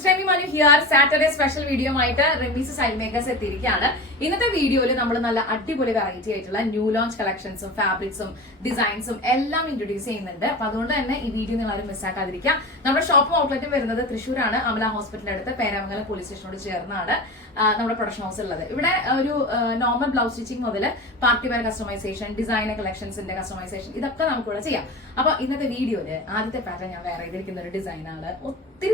Manu here Saturday special video ആയിട്ട് Remees side makers എത്തിയിരിക്കുകയാണ്. ഇന്നത്തെ വീഡിയോയിൽ നമ്മൾ നല്ല അടിപൊളി വെറൈറ്റി ആയിട്ടുള്ള ന്യൂ ലോഞ്ച് കളക്ഷൻസും ഫാബ്രിക്സും ഡിസൈൻസും എല്ലാം ഇൻട്രൊഡ്യൂസ് ചെയ്യുന്നുണ്ട്. അപ്പൊ അതുകൊണ്ട് തന്നെ ഈ വീഡിയോ നിങ്ങൾ ആരും മിസ്സാക്കാതിരിക്കുക നമ്മുടെ ഷോപ്പും ഔട്ട്ലെറ്റും വരുന്നത് തൃശ്ശൂരാണ്. അമല ഹോസ്പിറ്റലിന്റെ അടുത്ത് പേരാമംഗലം പോലീസ് സ്റ്റേഷനോട് ചേർന്നാണ് നമ്മുടെ പ്രൊഡക്ഷൻ ഹൗസ് ഉള്ളത്. ഇവിടെ ഒരു നോർമൽ ബ്ലൗസ് സ്റ്റിച്ചിങ് മുതൽ പാർട്ടി വെയർ കസ്റ്റമൈസേഷൻ ഡിസൈനർ കളക്ഷൻസിന്റെ കസ്റ്റമൈസേഷൻ ഇതൊക്കെ നമുക്കിവിടെ ചെയ്യാം. അപ്പൊ ഇന്നത്തെ വീഡിയോയിൽ ആദ്യത്തെ പാറ്റേൺ ഞാൻ വേറെ ചെയ്തിരിക്കുന്ന ഒരു ഡിസൈനാണ്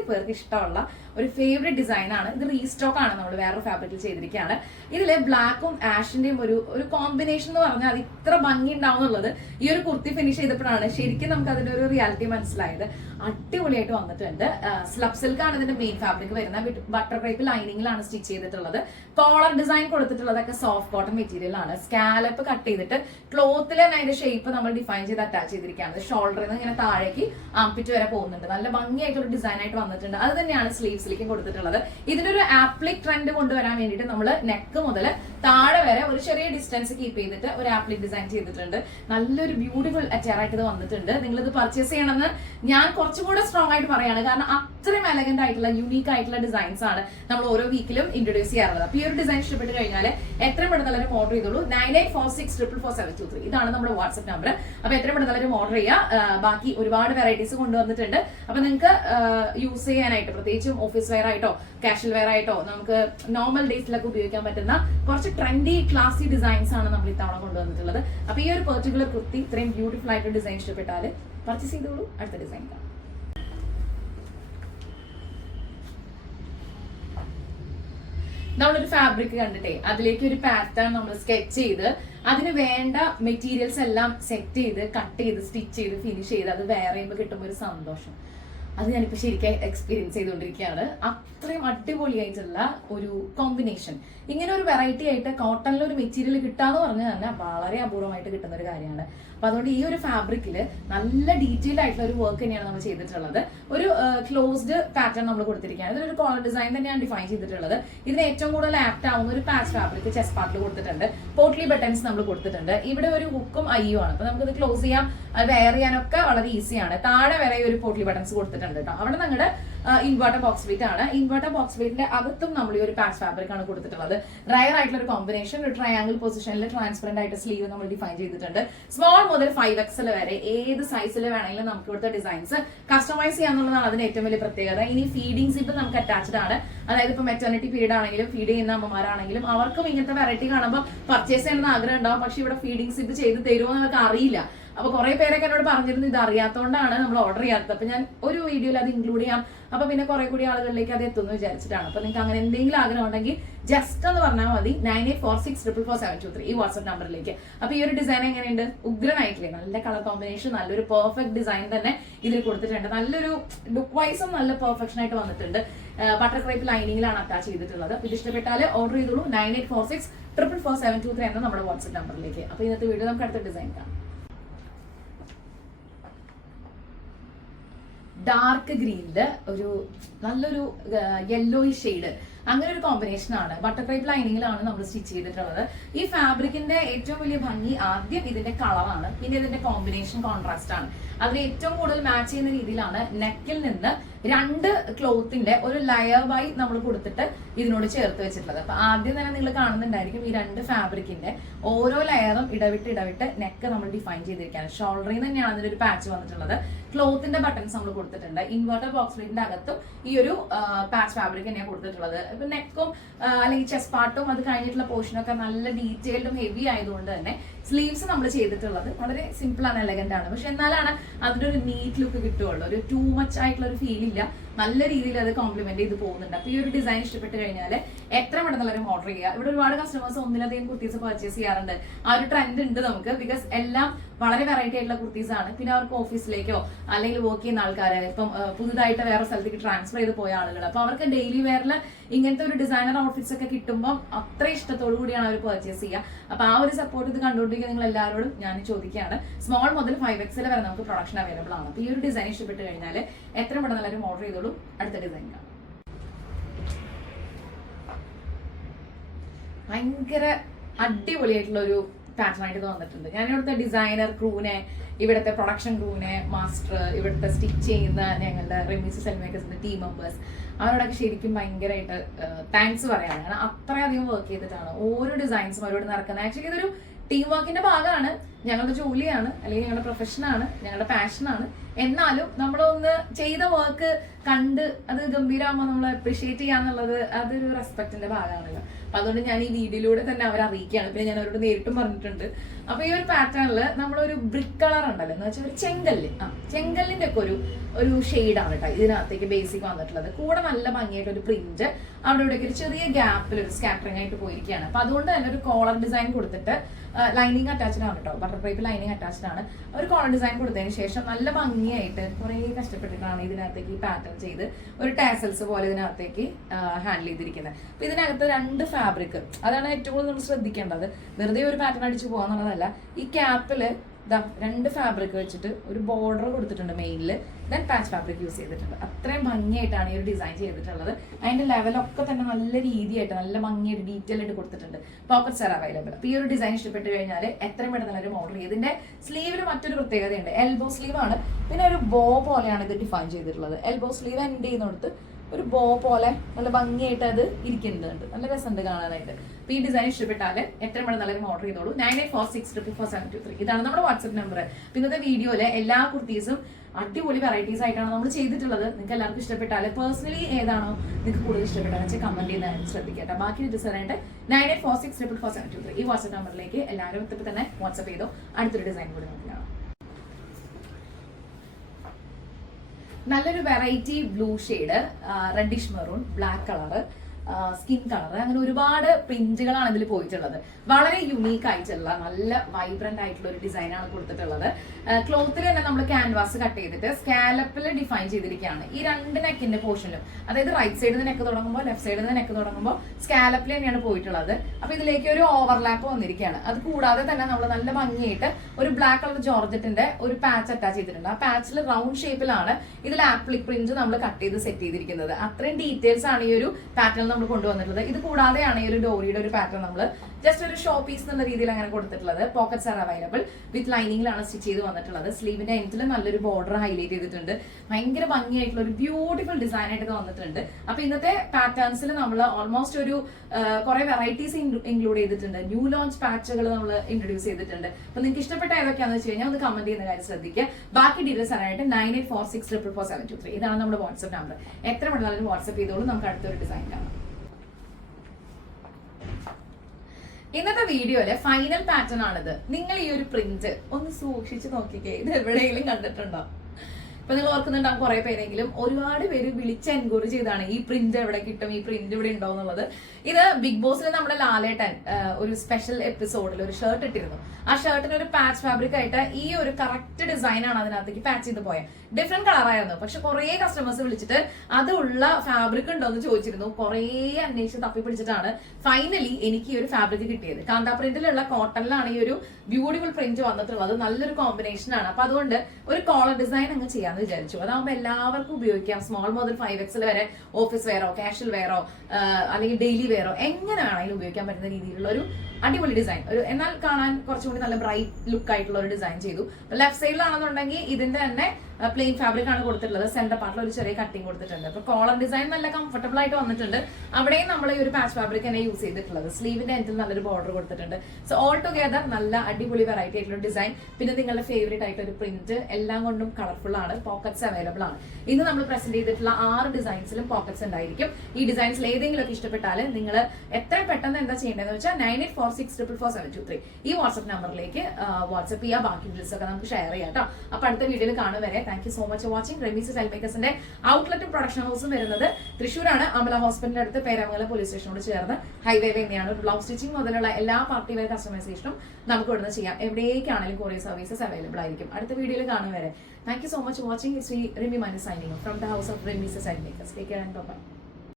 പേർക്ക് ഇഷ്ടമുള്ള ഒരു ഫേവറേറ്റ് ഡിസൈൻ ആണ്. ഇത് റീസ്റ്റോക്ക് ആണ് നമ്മൾ വേറൊരു ഫാബ്രിക്കിൽ ചെയ്തിരിക്കുകയാണ് ഇതിൽ ബ്ലാക്കും ആഷിന്റെയും ഒരു ഒരു കോമ്പിനേഷൻ എന്ന് പറഞ്ഞാൽ അത് ഇത്ര ഭംഗി ഉണ്ടാവുന്നുള്ളത് ഈ ഒരു കുർത്തി ഫിനിഷ് ചെയ്തപ്പോഴാണ് ശരിക്കും നമുക്ക് അതിന്റെ ഒരു റിയാലിറ്റി മനസ്സിലായത്. അടിപൊളിയായിട്ട് വന്നിട്ടുണ്ട്. സ്ലബ് സിൽക്ക് ആണ് ഇതിന്റെ മെയിൻ ഫാബ്രിക് വരുന്ന ബട്ടർ ക്രൈപ്പ് ലൈനിങ്ങിലാണ് സ്റ്റിച്ച് ചെയ്തിട്ടുള്ളത്. കോളർ ഡിസൈൻ കൊടുത്തിട്ടുള്ളതൊക്കെ സോഫ്റ്റ് കോട്ടൺ മെറ്റീരിയൽ ആണ്. സ്കാലപ്പ് കട്ട് ചെയ്തിട്ട് ക്ലോത്തിൽ തന്നെ അതിന്റെ ഷേപ്പ് നമ്മൾ ഡിഫൈൻ ചെയ്ത് അറ്റാച്ച് ചെയ്തിരിക്കുകയാണ്. ഷോൾഡറിൽ നിന്ന് ഇങ്ങനെ താഴേക്ക് ആംപിറ്റ് വരെ പോകുന്നുണ്ട്. നല്ല ഭംഗിയായിട്ടൊരു ഡിസൈൻ ആയിട്ട് വന്നിട്ടുണ്ട്. അത് തന്നെയാണ് സ്ലീവ്സിലേക്കും കൊടുത്തിട്ടുള്ളത്. ഇതിനൊരു ആപ്ലിക് ട്രെൻഡ് കൊണ്ടുവരാൻ വേണ്ടിയിട്ട് നമ്മൾ നെക്ക് മുതൽ താഴെ വരെ ഒരു ചെറിയ ഡിസ്റ്റൻസ് കീപ്പ് ചെയ്തിട്ട് ഒരു ആപ്ലിക് ഡിസൈൻ ചെയ്തിട്ടുണ്ട്. നല്ലൊരു ബ്യൂട്ടിഫുൾ അറ്റയർ ആയിട്ട് ഇത് വന്നിട്ടുണ്ട്. ഇത് പർച്ചേസ് ചെയ്യണമെന്ന് ഞാൻ കുറച്ചും കൂടെ സ്ട്രോങ് ആയിട്ട് പറയാണ് കാരണം അത്രയും എലഗന്റ് ആയിട്ടുള്ള യൂണീക്ക് ആയിട്ടുള്ള ഡിസൈൻസ് ആണ് നമ്മൾ ഓരോ വീക്കിലും ഇൻട്രൊഡ്യൂസ് ചെയ്യാറുള്ളത്. അപ്പൊ ഈ ഒരു ഡിസൈൻ ഇഷ്ടപ്പെട്ട് കഴിഞ്ഞാൽ എത്രയും പെട്ടെന്ന് ഓർഡർ ചെയ്തോളൂ. Nine eight four six triple four seven two three ഇതാണ് നമ്മുടെ വാട്സ്ആപ്പ് നമ്പർ അപ്പൊ എത്രയും പെട്ടെന്ന് ഓർഡർ ചെയ്യുക. ബാക്കി ഒരുപാട് വെറൈറ്റീസ് കൊണ്ടുവന്നിട്ടുണ്ട്. അപ്പൊ നിങ്ങൾക്ക് യൂസ് ചെയ്യാനായിട്ട് പ്രത്യേകിച്ചും ഓഫീസ് വെയർ ആയിട്ടോ കാഷ്വൽ വെയർ ആയിട്ടോ നമുക്ക് നോർമൽ ഡേയ്സിലൊക്കെ ഉപയോഗിക്കാൻ പറ്റുന്ന കുറച്ച് ട്രെൻഡി ക്ലാസി ഡിസൈൻസ് ആണ് നമ്മൾ ഇത്തവണ കൊണ്ടുവന്നിട്ടുള്ളത്. അപ്പൊ ഈ ഒരു പെർട്ടിക്കുലർ കുർത്തി ഇത്രയും ബ്യൂട്ടിഫുൾ ആയിട്ട് ഡിസൈൻ ഇഷ്ടപ്പെട്ടാൽ പർച്ചേസ് ചെയ്തോളൂ. അടുത്ത ഡിസൈൻ കാണാം. നമ്മളൊരു ഫാബ്രിക് കണ്ടിട്ടേ അതിലേക്ക് ഒരു പാറ്റേൺ നമ്മൾ സ്കെച്ച് ചെയ്ത് അതിന് വേണ്ട മെറ്റീരിയൽസ് എല്ലാം സെറ്റ് ചെയ്ത് കട്ട് ചെയ്ത് സ്റ്റിച്ച് ചെയ്ത് ഫിനിഷ് ചെയ്ത് അത് വേറെ ചെയ്യുമ്പോൾ കിട്ടുമ്പോൾ ഒരു സന്തോഷം. അത് ഞാനിപ്പോ ശരിക്കും എക്സ്പീരിയൻസ് ചെയ്തുകൊണ്ടിരിക്കുകയാണ്. അത്രയും അടിപൊളിയായിട്ടുള്ള ഒരു കോമ്പിനേഷൻ ഇങ്ങനെ ഒരു വെറൈറ്റി ആയിട്ട് കോട്ടണിൽ ഒരു മെറ്റീരിയൽ കിട്ടാന്ന് പറഞ്ഞാൽ തന്നെ വളരെ അപൂർവമായിട്ട് കിട്ടുന്ന ഒരു കാര്യമാണ്. അപ്പൊ അതുകൊണ്ട് ഈ ഒരു ഫാബ്രിക്കിൽ നല്ല ഡീറ്റെയിൽ ആയിട്ടുള്ള ഒരു വർക്ക് തന്നെയാണ് നമ്മൾ ചെയ്തിട്ടുള്ളത്. ഒരു ക്ലോസ്ഡ് പാറ്റേൺ നമ്മൾ കൊടുത്തിരിക്കുകയാണ്. ഇതിലൊരു കോളർ ഡിസൈൻ തന്നെയാണ് ഡിഫൈൻ ചെയ്തിട്ടുള്ളത്. ഇതിന് ഏറ്റവും കൂടുതൽ ആപ്റ്റ് ആവുന്ന ഒരു പാച്ച് ഫാബ്രിക് ചെസ് പാർട്ടിൽ കൊടുത്തിട്ടുണ്ട്. പോട്ട്ലി ബട്ടൺസ് നമ്മൾ കൊടുത്തിട്ടുണ്ട്. ഇവിടെ ഒരു ഹുക്കും അയ്യും ആണ്. അപ്പൊ നമുക്കിത് ക്ലോസ് ചെയ്യാം. അത് വെയർ ചെയ്യാനൊക്കെ വളരെ ഈസിയാണ് താഴെ വരെ ഒരു പോട്ട്ലി ബട്ടൺസ് കൊടുത്തിട്ടുണ്ട്. കേട്ടോ അവിടെ നിങ്ങളുടെ ഇൻവേർട്ടർ ബോക്സ് വെയിറ്റ് ആണ്. ഇൻവേർട്ടർ ബോക്സ് വെയിറ്റിന്റെ അകത്തും നമ്മൾ ഈ ഒരു പാച്ച് ഫാബ്രിക് ആണ് കൊടുത്തിട്ടുള്ളത്. റയർ ആയിട്ടുള്ള ഒരു കോമ്പിനേഷൻ ഒരു ട്രയാങ്കിൾ പൊസിഷനിൽ ട്രാൻസ്പെറന്റ് ആയിട്ട് സ്ലീവ് നമ്മൾ ഡിഫൈൻ ചെയ്തിട്ടുണ്ട്. സ്മോൾ മുതൽ ഫൈവ് എക്സൽ വരെ ഏത് സൈസിൽ വേണമെങ്കിലും നമുക്ക് ഇവിടുത്തെ ഡിസൈൻസ് കസ്റ്റമൈസ് ചെയ്യാന്നുള്ളതാണ് അതിന്റെ ഏറ്റവും വലിയ പ്രത്യേകത. ഇനി ഫീഡിംഗ് സിപ്പ് നമുക്ക് അറ്റാച്ച്ഡ് ആണ്. അതായത് ഇപ്പൊ മെറ്റേണിറ്റി പീരീഡ് ആണെങ്കിലും ഫീഡ് ചെയ്യുന്ന അമ്മമാരാണെങ്കിലും അവർക്കും ഇങ്ങനത്തെ വെറൈറ്റി കാണുമ്പോൾ പർച്ചേസ് ചെയ്യണമെന്ന് ആഗ്രഹം ഉണ്ടാവും. പക്ഷെ ഇവിടെ ഫീഡിംഗ് സിപ്പ് ചെയ്ത് തരുമോ എന്ന് അവർക്ക് അറിയില്ല. അപ്പൊ കുറെ പേരൊക്കെ എന്നോട് പറഞ്ഞിരുന്നു ഇത് അറിയാത്തതുകൊണ്ടാണ് നമ്മൾ ഓർഡർ ചെയ്യാത്തത്. അപ്പൊ ഞാൻ ഒരു വീഡിയോയിൽ അത് ഇൻക്ലൂഡ് ചെയ്യാം. അപ്പൊ പിന്നെ കുറെ കൂടി ആളുകളിലേക്ക് അത് എത്തുന്നു വിചാരിച്ചിട്ടാണ്. അപ്പൊ നിങ്ങൾക്ക് അങ്ങനെ എന്തെങ്കിലും ആഗ്രഹം ഉണ്ടെങ്കിൽ ജസ്റ്റ് എന്ന് പറഞ്ഞാൽ മതി. Nine eight four six triple four seven two three ഈ വാട്സ്ആപ്പ് നമ്പറിലേക്ക്. അപ്പൊ ഈ ഒരു ഡിസൈൻ എങ്ങനെയുണ്ട്? ഉഗ്രനായിട്ടില്ലേ? നല്ല കളർ കോമ്പിനേഷൻ നല്ലൊരു പെർഫെക്റ്റ് ഡിസൈൻ തന്നെ ഇതിൽ കൊടുത്തിട്ടുണ്ട്. നല്ലൊരു ലുക്ക് വൈസും നല്ല പെർഫെക്ഷൻ ആയിട്ട് വന്നിട്ടുണ്ട്. ബട്ടർ ക്രൈപ്പ് ലൈനിങ്ങിലാണ് അറ്റാച്ച് ചെയ്തിട്ടുള്ളത്. അപ്പൊ ഇത് ഇഷ്ടപ്പെട്ടാൽ ഓർഡർ ചെയ്തോളൂ. Nine eight four six triple four seven two three എന്ന നമ്മുടെ വാട്സ്ആപ്പ് നമ്പറിലേക്ക്. അപ്പൊ ഇന്നത്തെ വീഡിയോ നമുക്ക് അടുത്ത ഡിസൈൻ കാണാം. ഡാർക്ക് ഗ്രീനിൽ ഒരു നല്ലൊരു യെല്ലോയി ഷെയ്ഡ് അങ്ങനെ ഒരു കോമ്പിനേഷൻ ആണ്. ബട്ടർഫ്ലൈ ലൈനിങ്ങിലാണ് നമ്മൾ സ്റ്റിച്ച് ചെയ്തിട്ടുള്ളത്. ഈ ഫാബ്രിക്കിന്റെ ഏറ്റവും വലിയ ഭംഗി ആദ്യം ഇതിന്റെ കളറാണ് പിന്നെ ഇതിന്റെ കോമ്പിനേഷൻ കോൺട്രാസ്റ്റ് ആണ്. അതിൽ ഏറ്റവും കൂടുതൽ മാച്ച് ചെയ്യുന്ന രീതിയിലാണ് നെക്കിൽ നിന്ന് രണ്ട് ക്ലോത്തിന്റെ ഒരു ലെയർ ബൈ നമ്മൾ കൊടുത്തിട്ട് ഇതിനോട് ചേർത്ത് വെച്ചിട്ടുള്ളത്. അപ്പൊ ആദ്യം തന്നെ നിങ്ങൾ കാണുന്നുണ്ടായിരിക്കും ഈ രണ്ട് ഫാബ്രിക്കിന്റെ ഓരോ ലെയറും ഇടവിട്ട് ഇടവിട്ട് നെക്ക് നമ്മൾ ഡിഫൈൻ ചെയ്തിരിക്കുകയാണ്. ഷോൾഡറിൽ തന്നെയാണ് അതിന്റെ ഒരു പാച്ച് വന്നിട്ടുള്ളത്. ക്ലോത്തിന്റെ ബട്ടൺസ് നമ്മൾ കൊടുത്തിട്ടുണ്ട്. ഇൻവേർട്ടർ ബോക്സ് പ്ലേറ്റിന്റെ അകത്തും ഈ ഒരു പാച്ച് ഫാബ്രിക് തന്നെയാണ് കൊടുത്തിട്ടുള്ളത്. ഇപ്പൊ നെക്കും അല്ലെങ്കിൽ ചെസ്റ്റ് പാർട്ടും അത് കഴിഞ്ഞിട്ടുള്ള പോർഷനൊക്കെ നല്ല ഡീറ്റെയിൽഡും ഹെവി ആയതുകൊണ്ട് തന്നെ സ്ലീവ്സ് നമ്മൾ ചെയ്തിട്ടുള്ളത് വളരെ സിമ്പിൾ ആണ് എലഗന്റ് ആണ്. പക്ഷെ എന്നാലാണ് അതിന്റെ ഒരു നീറ്റ് ലുക്ക് കിട്ടുകയുള്ളൂ. ഒരു ടൂ മച്ച് ആയിട്ടുള്ള ഒരു ഫീൽ ഇല്ല. നല്ല രീതിയിൽ അത് കോംപ്ലിമെന്റ് ചെയ്ത് പോകുന്നുണ്ട്. അപ്പോൾ ഈ ഒരു ഡിസൈൻ ഇഷ്ടപ്പെട്ട് കഴിഞ്ഞാൽ എത്ര വേണമെന്നുള്ളവരും ഓർഡർ ചെയ്യുക. ഇവിടെ ഒരുപാട് കസ്റ്റമേഴ്സ് ഒന്നിലധികം കുർത്തീസ് പർച്ചേസ് ചെയ്യാറുണ്ട്. ആ ഒരു ട്രെൻഡ് ഉണ്ട് നമുക്ക്. ബിക്കോസ് എല്ലാം വളരെ വെറൈറ്റി ആയിട്ടുള്ള കുർത്തീസ് ആണ്. പിന്നെ അവർക്ക് ഓഫീസിലേക്കോ അല്ലെങ്കിൽ വർക്ക് ചെയ്യുന്ന ആൾക്കാരെ ഇപ്പം പുതുതായിട്ട് വേറെ സ്ഥലത്തേക്ക് ട്രാൻസ്ഫർ ചെയ്ത് പോയ ആളുകൾ. അപ്പൊ അവർക്ക് ഡെയിലി വെയറിൽ ഇങ്ങനത്തെ ഒരു ഡിസൈനർ ഔട്ട്ഫിറ്റ്സ് ഒക്കെ കിട്ടുമ്പോൾ അത്ര ഇഷ്ടത്തോടു കൂടിയാണ് അവർ പർച്ചേസ് ചെയ്യുക. അപ്പൊ ആ ഒരു സപ്പോർട്ട് ഇത് കണ്ടുകൊണ്ടിരിക്കുന്ന നിങ്ങൾ എല്ലാവരോടും ഞാൻ ചോദിക്കുകയാണ്. സ്മോൾ മുതൽ ഫൈവ് എക്സിൽ വരെ നമുക്ക് പ്രൊഡക്ഷൻ അവൈലബിൾ ആണ്. അപ്പൊ ഈ ഒരു ഡിസൈൻ ഇഷ്ടപ്പെട്ട് കഴിഞ്ഞാൽ എത്ര പെട്ടെന്ന് ഓർഡർ ചെയ്തോളൂ അടുത്ത ഡിസൈൻ കാണാം. ഭയങ്കര അടിപൊളിയായിട്ടുള്ള ഒരു പാറ്റേൺ ആയിട്ട് തോന്നിട്ടുണ്ട് ഞാൻ ഇവിടുത്തെ ഡിസൈനർ ക്രൂവിനെ ഇവിടുത്തെ പ്രൊഡക്ഷൻ ക്രൂവിനെ മാസ്റ്റർ ഇവിടുത്തെ സ്റ്റിച്ച് ചെയ്യുന്ന ഞങ്ങളുടെ റെമീസ് സെൽമേക്കേഴ്സിന്റെ ടീം മെമ്പേഴ്സ് അവരോടൊക്കെ ശരിക്കും ഭയങ്കരമായിട്ട് താങ്ക്സ് പറയാണ് കാരണം അത്രയധികം വർക്ക് ചെയ്തിട്ടാണ് ഓരോ ഡിസൈൻസും അവരോട് നടക്കുന്നത്. ആക്ച്വലി ഇതൊരു ടീം വർക്കിന്റെ ഭാഗമാണ്. ഞങ്ങളുടെ ജോലിയാണ് അല്ലെങ്കിൽ ഞങ്ങളുടെ പ്രൊഫഷനാണ് ഞങ്ങളുടെ പാഷനാണ് എന്നാലും നമ്മളൊന്ന് ചെയ്ത വർക്ക് കണ്ട് അത് ഗംഭീരമാകുമ്പോൾ നമ്മൾ അപ്രീഷിയേറ്റ് ചെയ്യാന്നുള്ളത് അതൊരു റെസ്പെക്റ്റിന്റെ ഭാഗമാണല്ലോ. അപ്പൊ അതുകൊണ്ട് ഞാൻ ഈ വീഡിയോയിലൂടെ തന്നെ അവരെ അറിയിക്കുകയാണ്. പിന്നെ ഞാൻ അവരോട് നേരിട്ടും പറഞ്ഞിട്ടുണ്ട്. അപ്പൊ ഈ ഒരു പാറ്റേണിൽ നമ്മളൊരു ബ്രിക്ക് കളർ ഉണ്ടല്ലോ എന്ന് വെച്ചാൽ ഒരു ചെങ്കല്ല്. ആ ചെങ്കല്ലിന്റെ ഒക്കെ ഒരു ഒരു ഷെയ്ഡാണ് കേട്ടോ. ഇതിനകത്തേക്ക് ബേസിക് വന്നിട്ടുള്ളത്. കൂടെ നല്ല ഭംഗിയായിട്ട് ഒരു പ്രിന്റ് അവിടെ ഇവിടെ ഒരു ചെറിയ ഗ്യാപ്പിൽ ഒരു സ്കാറ്ററിംഗ് ആയിട്ട് പോയിരിക്കുകയാണ്. അപ്പൊ അതുകൊണ്ട് തന്നെ ഒരു കോളർ ഡിസൈൻ കൊടുത്തിട്ട് ലൈനിങ് അറ്റാച്ച്ഡ് ആണ് കേട്ടോ. ബട്ടർ പൈപ്പ് ലൈനിങ് അറ്റാച്ച്ഡ് ആണ്. ഒരു കോളർ ഡിസൈൻ കൊടുത്തതിന് ശേഷം നല്ല ഭംഗിയായിട്ട് കുറേ കഷ്ടപ്പെട്ടിട്ടാണ് ഇതിനകത്തേക്ക് ഈ പാറ്റേൺ ചെയ്ത് ഒരു ടാസൽസ് പോലെ ഇതിനകത്തേക്ക് ഹാൻഡിൽ ചെയ്തിരിക്കുന്നത്. അപ്പൊ ഇതിനകത്ത് രണ്ട് ഫാബ്രിക് അതാണ് ഏറ്റവും കൂടുതൽ നമ്മൾ ശ്രദ്ധിക്കേണ്ടത്. വെറുതെ ഒരു പാറ്റേൺ അടിച്ച് പോകാന്നുള്ളതല്ല ഈ ക്യാപ്പിൽ ഇതാ രണ്ട് ഫാബ്രിക് വെച്ചിട്ട് ഒരു ബോർഡർ കൊടുത്തിട്ടുണ്ട് മെയിനിൽ ദെൻ പാച്ച് ഫാബ്രിക് യൂസ് ചെയ്തിട്ടുണ്ട്. അത്രയും ഭംഗിയായിട്ടാണ് ഈ ഒരു ഡിസൈൻ ചെയ്തിട്ടുള്ളത്. അതിന്റെ ലെവലൊക്കെ തന്നെ നല്ല രീതിയായിട്ട് നല്ല ഭംഗിയായിട്ട് ഡീറ്റെയിൽ ആയിട്ട് കൊടുത്തിട്ടുണ്ട്. പോക്കറ്റ്സ് ആർ അവൈലബിൾ അപ്പൊ ഈ ഒരു ഡിസൈൻ ഇഷ്ടപ്പെട്ട് കഴിഞ്ഞാൽ എത്രയും പെട്ടെന്ന് ഒരു ഓർഡർ ചെയ്യും. ഇതിന്റെ സ്ലീവിൽ മറ്റൊരു പ്രത്യേകതയുണ്ട്. എൽബോ സ്ലീവാണ് പിന്നെ ഒരു ബോ പോലെയാണ് ഇത് ഡിഫൈൻ ചെയ്തിട്ടുള്ളത്. എൽബോ സ്ലീവ് എൻഡ് ചെയ്യുന്നിടത്ത് ഒരു ബോ പോലെ നല്ല ഭംഗിയായിട്ട് അത് ഇരിക്കുന്നുണ്ട്. നല്ല രസമുണ്ട് കാണാനായിട്ട്. അപ്പൊ ഈ ഡിസൈൻ ഇഷ്ടപ്പെട്ടാൽ എത്ര മണി നല്ലൊരു ഓർഡർ ചെയ്തോളൂ. Nine eight four six triple four seven two three ഇതാണ് നമ്മുടെ വാട്സ്ആപ്പ് നമ്പർ ഇന്നത്തെ വീഡിയോയിലെ എല്ലാ കുർത്തീസും അടിപൊളി വെറൈറ്റീസ് ആയിട്ടാണ് നമ്മൾ ചെയ്തിട്ടുള്ളത്. നിങ്ങൾക്ക് എല്ലാവർക്കും ഇഷ്ടപ്പെട്ടാൽ പേഴ്സണലി ഏതാണോ നിങ്ങൾക്ക് കൂടുതൽ ഇഷ്ടപ്പെട്ടാൽ വെച്ചാൽ കമന്റ് ചെയ്താൽ ശ്രദ്ധിക്കട്ടെ. ബാക്കി ഡിസൈനായിട്ട് nine eight four six triple four seven two three ഈ വാട്സ്ആപ്പ് നമ്പറിലേക്ക് എല്ലാവരും ഇപ്പോൾ തന്നെ വാട്സ്ആപ്പ് ചെയ്തോ. അടുത്തൊരു ഡിസൈൻ കൂടി നമുക്ക് കാണാം. നല്ലൊരു variety blue shade reddish maroon black colour skin colour അങ്ങനെ ഒരുപാട് പ്രിന്റുകളാണ് ഇതിൽ പോയിട്ടുള്ളത്. വളരെ യുണീക്ക് ആയിട്ടുള്ള നല്ല വൈബ്രന്റ് ആയിട്ടുള്ള ഒരു ഡിസൈനാണ് കൊടുത്തിട്ടുള്ളത്. ക്ലോത്തിൽ തന്നെ നമ്മൾ ക്യാൻവാസ് കട്ട് ചെയ്തിട്ട് സ്കാലപ്പിൽ ഡിഫൈൻ ചെയ്തിരിക്കുകയാണ്. ഈ രണ്ട് നെക്കിന്റെ പോർഷനിലും അതായത് റൈറ്റ് സൈഡിൽ നിന്ന് നെക്ക് തുടങ്ങുമ്പോൾ ലെഫ്റ്റ് സൈഡിൽ നിന്ന് നെക്ക് തുടങ്ങുമ്പോൾ സ്കാലപ്പിൽ തന്നെയാണ് പോയിട്ടുള്ളത്. അപ്പൊ ഇതിലേക്ക് ഒരു ഓവർലാപ്പ് വന്നിരിക്കുകയാണ്. അത് കൂടാതെ തന്നെ നമ്മൾ നല്ല ഭംഗിയായിട്ട് ഒരു ബ്ലാക്ക് കളർ ജോർജറ്റിന്റെ ഒരു പാച്ച് അറ്റാച്ച് ചെയ്തിട്ടുണ്ട്. ആ പാച്ചിൽ റൗണ്ട് ഷേപ്പിലാണ് ഇതിൽ ആപ്ലിക് പ്രിന്റ് നമ്മൾ കട്ട് ചെയ്ത് സെറ്റ് ചെയ്തിരിക്കുന്നത്. അത്രയും ഡീറ്റെയിൽസ് ആണ് ഈ ഒരു പാറ്റേൺ നമ്മൾ കൊണ്ടുവന്നിട്ടുള്ളത്. ഇത് കൂടാതെയാണ് ഈ ഒരു ഡോറിയുടെ ഒരു പാറ്റേൺ നമ്മൾ ജസ്റ്റ് ഒരു ഷോ പീസ് എന്നുള്ള രീതിയിൽ അങ്ങനെ കൊടുത്തിട്ടുള്ളത്. പോക്കറ്റ്സ് ആർ അവൈലബിൾ വിത്ത് ലൈനിങ്ങിലാണ് സ്റ്റിച്ച് ചെയ്ത് വന്നിട്ടുള്ളത്. സ്ലീവിന്റെ എൻഡിൽ നല്ലൊരു ബോർഡർ ഹൈലൈറ്റ് ചെയ്തിട്ടുണ്ട്. ഭയങ്കര ഭംഗിയായിട്ടുള്ള ഒരു ബ്യൂട്ടിഫുൾ ഡിസൈൻ ആയിട്ട് വന്നിട്ടുണ്ട്. അപ്പൊ ഇന്നത്തെ പാറ്റേൺസിൽ നമ്മൾ ഓൾമോസ്റ്റ് ഒരു കുറെ വെറൈറ്റീസ് ഇൻക്ലൂഡ് ചെയ്തിട്ടുണ്ട്. ന്യൂ ലോഞ്ച് പാച്ചുകൾ നമ്മൾ ഇൻട്രൊഡ്യൂസ് ചെയ്തിട്ടുണ്ട്. അപ്പൊ നിങ്ങൾക്ക് ഇഷ്ടപ്പെട്ട ഏതൊക്കെയാണെന്ന് വെച്ച് കഴിഞ്ഞാൽ ഒന്ന് കമന്റ് ചെയ്യുന്ന കാര്യം ശ്രദ്ധിക്കുക ബാക്കി ഡീറ്റെയിൽസ് അറിയാനായിട്ട് nine eight four six triple four seven two three ഇതാണ് നമ്മുടെ വാട്സ്ആപ്പ് നമ്പർ എത്ര വേണമെങ്കിലും വാട്സ്ആപ്പ് ചെയ്തോളൂ. നമുക്ക് അടുത്തൊരു ഡിസൈൻ കാണാം. ഇന്നത്തെ വീഡിയോയിലെ ഫൈനൽ പാറ്റേൺ ആണിത്. നിങ്ങൾ ഈ ഒരു പ്രിന്റ് ഒന്ന് സൂക്ഷിച്ചു നോക്കിക്കേ. ഇത് എവിടെയെങ്കിലും കണ്ടിട്ടുണ്ടോ? ഇപ്പൊ നിങ്ങൾ ഓർക്കുന്നുണ്ടാവും കുറെ പേരെങ്കിലും ഒരുപാട് പേര് വിളിച്ച് എൻക്വയറി ചെയ്താണ് ഈ പ്രിന്റ് എവിടെ കിട്ടും ഈ പ്രിന്റ് ഇവിടെ ഉണ്ടോ എന്നുള്ളത്. ഇത് ബിഗ് ബോസിൽ നമ്മുടെ ലാലേട്ടൻ ഒരു സ്പെഷ്യൽ എപ്പിസോഡിൽ ഒരു ഷർട്ട് ഇട്ടിരുന്നു. ആ ഷർട്ടിന് ഒരു പാച്ച് ഫാബ്രിക് ആയിട്ട് ഈ ഒരു കറക്റ്റ് ഡിസൈൻ ആണ് അതിനകത്തേക്ക് പാച്ച് ചെയ്ത് പോയത് ഡിഫറെന്റ് കളറായിരുന്നു പക്ഷെ കുറെ കസ്റ്റമേഴ്സ് വിളിച്ചിട്ട് അതുള്ള ഫാബ്രിക് ഉണ്ടോ എന്ന് ചോദിച്ചിരുന്നു. കുറെ അന്വേഷിച്ച് തപ്പി പിടിച്ചിട്ടാണ് ഫൈനലി എനിക്ക് ഈ ഒരു ഫാബ്രിക് കിട്ടിയത്. കാന്താ പ്രിന്റിലുള്ള കോട്ടണിലാണ് ഈ ഒരു ബ്യൂട്ടിഫുൾ പ്രിന്റ് വന്നിട്ടുള്ളത്. നല്ലൊരു കോമ്പിനേഷൻ ആണ്. അപ്പൊ അതുകൊണ്ട് ഒരു കോളർ ഡിസൈൻ അങ്ങ് ചെയ്യാന്ന് വിചാരിച്ചു. അതാകുമ്പോൾ എല്ലാവർക്കും ഉപയോഗിക്കാം. സ്മോൾ മുതൽ ഫൈവ് എക്സിൽ വരെ ഓഫീസ് വെയറോ കാഷ്വൽ വെയറോ അല്ലെങ്കിൽ ഡെയിലി വെയറോ എങ്ങനെ വേണമെങ്കിലും ഉപയോഗിക്കാൻ പറ്റുന്ന രീതിയിലുള്ള ഒരു അടിപൊളി ഡിസൈൻ ഒരു എന്നാൽ കാണാൻ കുറച്ചുകൂടി നല്ല ബ്രൈറ്റ് ലുക്ക് ആയിട്ടുള്ള ഒരു ഡിസൈൻ ചെയ്തു. ലെഫ്റ്റ് സൈഡിലാണെന്നുണ്ടെങ്കിൽ ഇതിന്റെ തന്നെ പ്ലെയിൻ ഫാബ്രിക് ആണ് കൊടുത്തിട്ടുള്ളത്. സെന്റർ പാർട്ടിൽ ഒരു ചെറിയ കട്ടിങ് കൊടുത്തിട്ടുണ്ട്. അപ്പൊ കോളർ ഡിസൈൻ നല്ല കംഫർട്ടബിൾ ആയിട്ട് വന്നിട്ടുണ്ട്. അവിടെയും നമ്മൾ ഈ ഒരു പാച്ച് ഫാബ്രിക് തന്നെ യൂസ് ചെയ്തിട്ടുള്ളത്. സ്ലീവിന്റെ എൻഡിൽ നല്ലൊരു ബോർഡർ കൊടുത്തിട്ടുണ്ട്. സോ ഓൾ ടുഗദർ നല്ല അടിപൊളി വെറൈറ്റി ആയിട്ടുള്ള ഡിസൈൻ പിന്നെ നിങ്ങളുടെ ഫേവറേറ്റ് ആയിട്ടുള്ള ഒരു പ്രിന്റ് എല്ലാം കൊണ്ടും കളർഫുൾ ആണ്. പോക്കറ്റ്സ് അവൈലബിൾ ആണ്. ഇന്ന് നമ്മൾ പ്രസന്റ് ചെയ്തിട്ടുള്ള ആറ് ഡിസൈൻസിലും പോക്കറ്റ്സ് ഉണ്ടായിരിക്കും. ഈ ഡിസൈൻസിൽ ഏതെങ്കിലും ഒക്കെ ഇഷ്ടപ്പെട്ടാൽ നിങ്ങൾ എത്ര പെട്ടെന്ന് എന്താ ചെയ്യേണ്ടതെന്ന് വെച്ചാൽ nine eight four six triple four seven two three ഈ വാട്സ്ആപ്പ് നമ്പറിലേക്ക് വാട്സ്ആപ്പ് ചെയ്യുക ബാക്കി ഡീറ്റെയിൽസ് ഒക്കെ നമുക്ക് ഷെയർ ചെയ്യാം കേട്ടോ അപ്പൊ അടുത്ത വീഡിയോയിൽ കാണും വരെ. Thank you so much for watching Remees സെൽമേക്കേഴ്സിന്റെ ഔട്ട്ലെറ്റും പ്രൊഡക്ഷൻ ഹൗസും വരുന്നത് തൃശ്ശൂരാണ്. അമല ഹോസ്പിറ്റലിന്റെ അടുത്ത് പേരാമംഗല പോലീസ് സ്റ്റേഷനോട് ചേർന്ന് ഹൈവേ തന്നെയാണ്. ബ്ലൗസ് സ്റ്റിച്ചിങ് മുതലുള്ള എല്ലാ പാർട്ടി വെയർ കസ്റ്റമൈസേഷനും നമുക്ക് ഇവിടുന്ന് ചെയ്യാം. എവിടേക്കാണെങ്കിലും കൊറിയർ സർവീസസ് അവൈലബിൾ ആയിരിക്കും. അടുത്ത വീഡിയോയിൽ കാണും വരെ. Thank you so much watching Shri Rimi Manu signing from the house of Remees sellmakers take care and bye